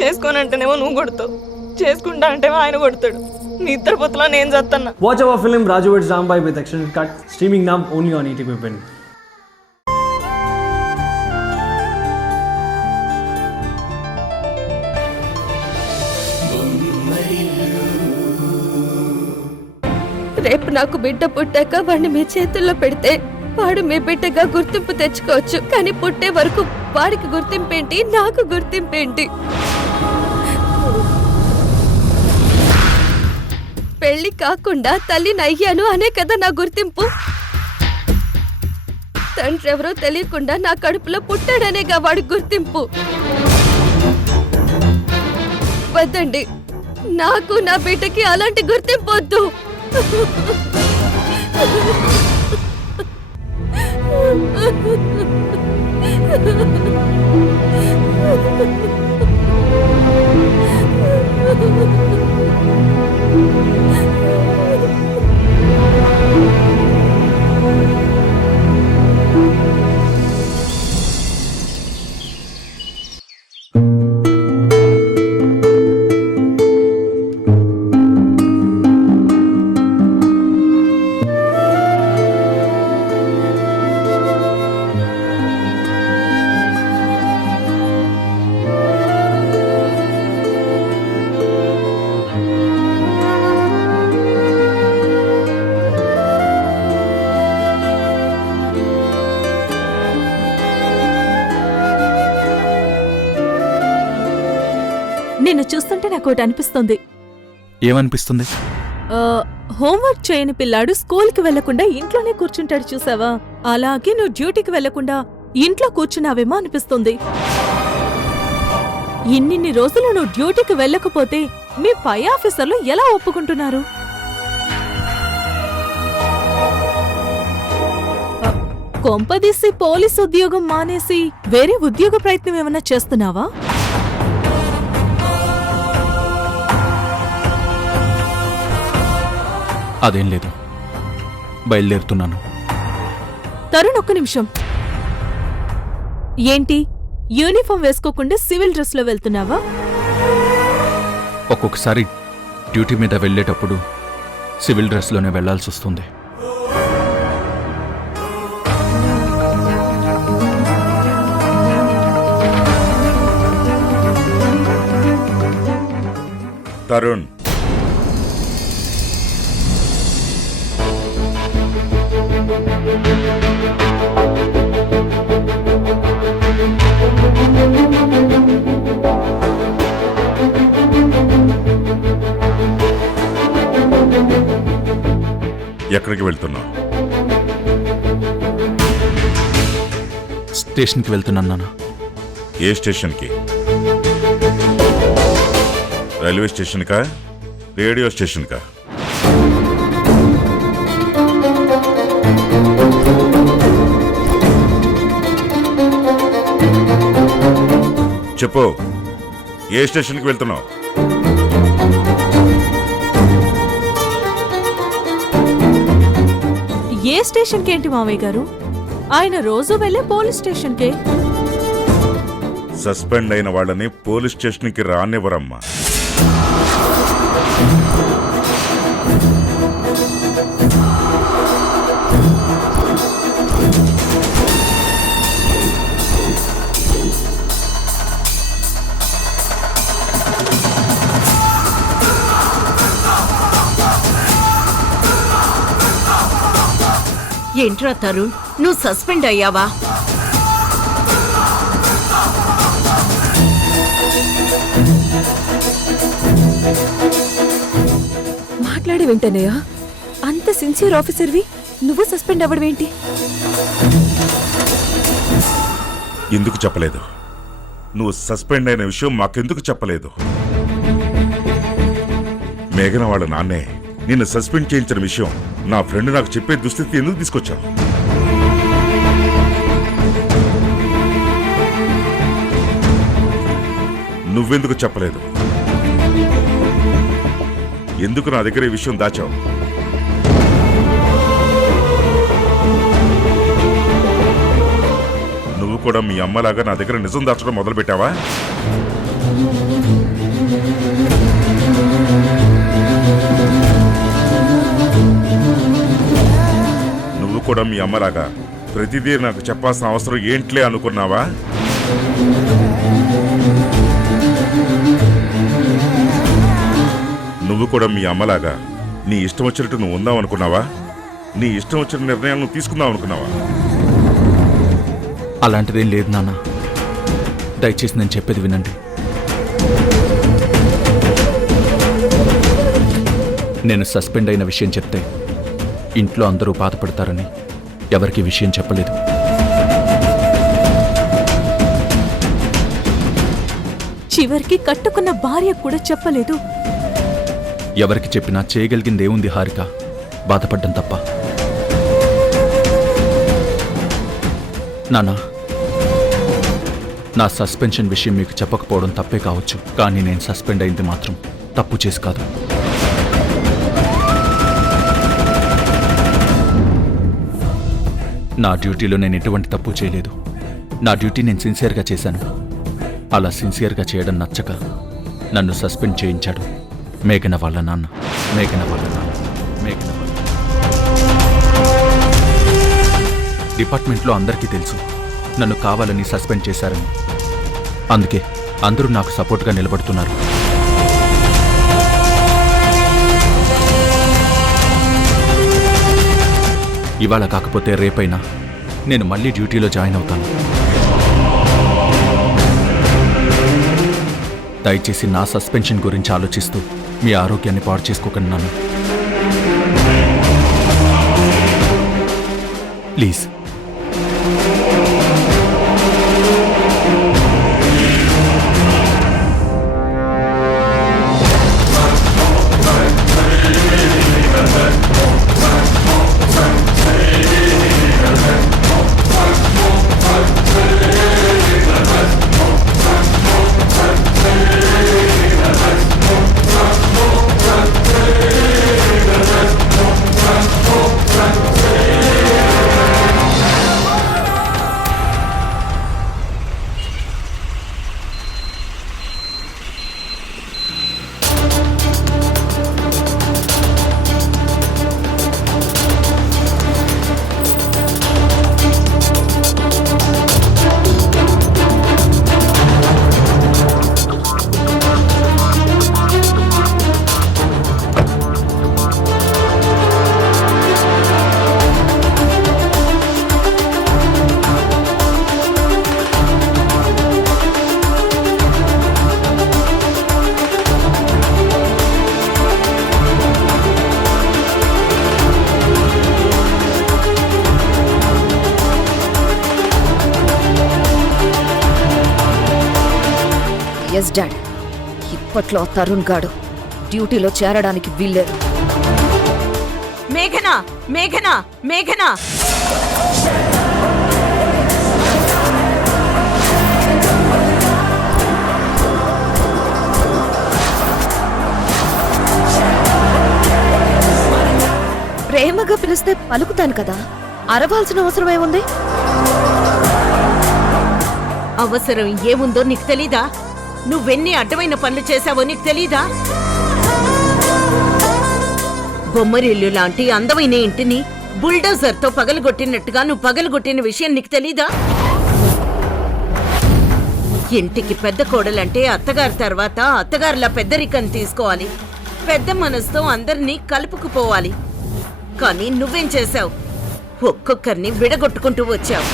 చేసుకోనంటేనేమో నువ్వు కొడతావు, చేసుకుంటా అంటేమో ఆయన కొడతాడు. నీ ఇద్దరు పొత్తులో నేను చేస్తున్నా. Watch our film Raju vs. Rambai with extended cut, streaming now only on ETV Win. రేపు నాకు బిడ్డ పుట్టాక వాడిని మీ చేతుల్లో పెడితే వాడు మీ బిడ్డగా గుర్తింపు తెచ్చుకోవచ్చు. కానీ పుట్టే వరకు వాడికి గుర్తింపేంటి, నాకు గుర్తింపేంటి? పెళ్లి కాకుండా తల్లిని అయ్యాను అనే కదా నా గుర్తింపు. తండ్రి ఎవరో తెలియకుండా నా కడుపులో పుట్టాడనేగా వాడి గుర్తింపు. వద్దండి, నాకు నా బిడ్డకి అలాంటి గుర్తింపు వద్దు. నిన్ను చూస్తుంటే నాకు ఒకటి అనిపిస్తుంది. ఏమనిపిస్తుంది? హోంవర్క్ చేయని పిల్లాడు స్కూల్కి వెళ్లకుండా ఇంట్లోనే కూర్చుంటాడు చూసావా, అలాగే నువ్వు డ్యూటీకి వెళ్లకుండా ఇంట్లో కూర్చున్నావేమో అనిపిస్తుంది. ఇన్నిన్ని రోజులు నువ్వు డ్యూటీకి వెళ్ళకపోతే మీ పై ఆఫీసర్లు ఎలా ఒప్పుకుంటున్నారు? కొంపదీసి పోలీస్ ఉద్యోగం మానేసి వేరే ఉద్యోగ ప్రయత్నం ఏమన్నా చేస్తున్నావా? అదేం లేదు, బయలుదేరుతున్నాను. తరుణ్, ఒక్క నిమిషం. ఏంటి, యూనిఫామ్ వేసుకోకుండా సివిల్ డ్రెస్లో వెళ్తున్నావా? ఒక్కొక్కసారి డ్యూటీ మీద వెళ్ళేటప్పుడు సివిల్ డ్రెస్లోనే వెళ్లాల్సి వస్తుంది. తరుణ్, ఎక్కడికి వెళ్తున్నావు? స్టేషన్కి వెళ్తున్నాను నాన్న. ఏ స్టేషన్కి? రైల్వే స్టేషన్కా, రేడియో స్టేషన్కా? చెప్పు, ఏ స్టేషన్కి వెళ్తున్నావు? ఏ స్టేషన్కి ఏంటి మావయ్య గారు? ఆయన రోజు వెళ్ళే పోలీస్ స్టేషన్కే. సస్పెండ్ అయిన వాళ్ళని పోలీస్ స్టేషన్కి రానివ్వరమ్మా. ఏంట్రా తరుణ్, నువ్వు సస్పెండ్ అయ్యావా? మాట్లాడి వింటేనయ్యా, అంత సిన్సియర్ ఆఫీసర్వి నువ్వు సస్పెండ్ అవ్వడమేంటి? ఎందుకు చెప్పలేదు? నువ్వు సస్పెండ్ అయిన విషయం మాకెందుకు చెప్పలేదు? మేఘన వాళ్ళ నాన్నే నిన్ను సస్పెండ్ చేయించిన విషయం నా ఫ్రెండ్ నాకు చెప్పే దుస్థితి ఎందుకు తీసుకొచ్చావు? నువ్వెందుకు చెప్పలేదు? ఎందుకు నా దగ్గర ఈ విషయం దాచావు? నువ్వు కూడా మీ అమ్మలాగా నా దగ్గర నిజం దాచడం మొదలుపెట్టావా? కూడా మీ అమ్మలాగా ప్రతిదీ నాకు చెప్పాల్సిన అవసరం ఏంట్లే అనుకున్నావా? నువ్వు కూడా మీ అమ్మలాగా నీ ఇష్టం వచ్చినట్టు నువ్వు ఉందాం అనుకున్నావా? నీ ఇష్టం వచ్చిన నిర్ణయాలు నువ్వు తీసుకుందాం అనుకున్నావా? అలాంటిదేం లేదు నాన్న. దయచేసి నేను చెప్పేది వినండి. నేను సస్పెండ్ అయిన విషయం చెప్తే ఇంట్లో అందరూ బాధపడతారని ఎవరికి విషయం చెప్పలేదు. చివరికి కట్టుకున్న భార్య కూడా చెప్పలేదు. ఎవరికి చెప్పినా చేయగలిగిందేముంది హారిక? బాధపడ్డం తప్ప. నానా, నా సస్పెన్షన్ విషయం మీకు చెప్పకపోవడం తప్పే కావచ్చు, కానీ నేను సస్పెండ్ అయింది మాత్రం తప్పు చేసి కాదు. నా డ్యూటీలో నేను ఎటువంటి తప్పు చేయలేదు. నా డ్యూటీ నేను సిన్సియర్గా చేశాను. అలా సిన్సియర్గా చేయడం నచ్చక నన్ను సస్పెండ్ చేయించాడు మేఘన వాళ్ళ నాన్న. మేఘన వాళ్ళ నాన్న. మేఘన వాళ్ళ డిపార్ట్మెంట్లో అందరికీ తెలుసు నన్ను కావాలని సస్పెండ్ చేశారని. అందుకే అందరూ నాకు సపోర్ట్గా నిలబడుతున్నారు. ఇవాళ కాకపోతే రేపైనా నేను మళ్ళీ డ్యూటీలో జాయిన్ అవుతాను. దయచేసి నా సస్పెన్షన్ గురించి ఆలోచిస్తూ మీ ఆరోగ్యాన్ని పాడు చేసుకోకండి నాన్న. ప్లీజ్. ఎస్ డాడ్, ఇప్పట్లో తరుణ్ గాడు డ్యూటీలో చేరడానికి వీల్లేదు. మేఘనా, మేఘనా, మేఘనా! ప్రేమగా పిలిస్తే పలుకుతాను కదా, అరవాల్సిన అవసరం ఏముంది? అవసరం ఏముందో నీకు తెలీదా? నువ్వెన్ని అడ్డమైన పనులు చేశావో నీకు తెలీదా? బొమ్మరిల్లు లాంటి అందమైన ఇంటిని బుల్డోజర్తో పగలగొట్టినట్టుగా నువ్వు పగలగొట్టిన విషయం నీకు తెలీదా? ఇంటికి పెద్ద కోడలంటే అత్తగారి తర్వాత అత్తగారిలా పెద్దరికం తీసుకోవాలి, పెద్ద మనసుతో అందరినీ కలుపుకుపోవాలి. కానీ నువ్వేం చేశావు? ఒక్కొక్కరిని విడగొట్టుకుంటూ వచ్చావు.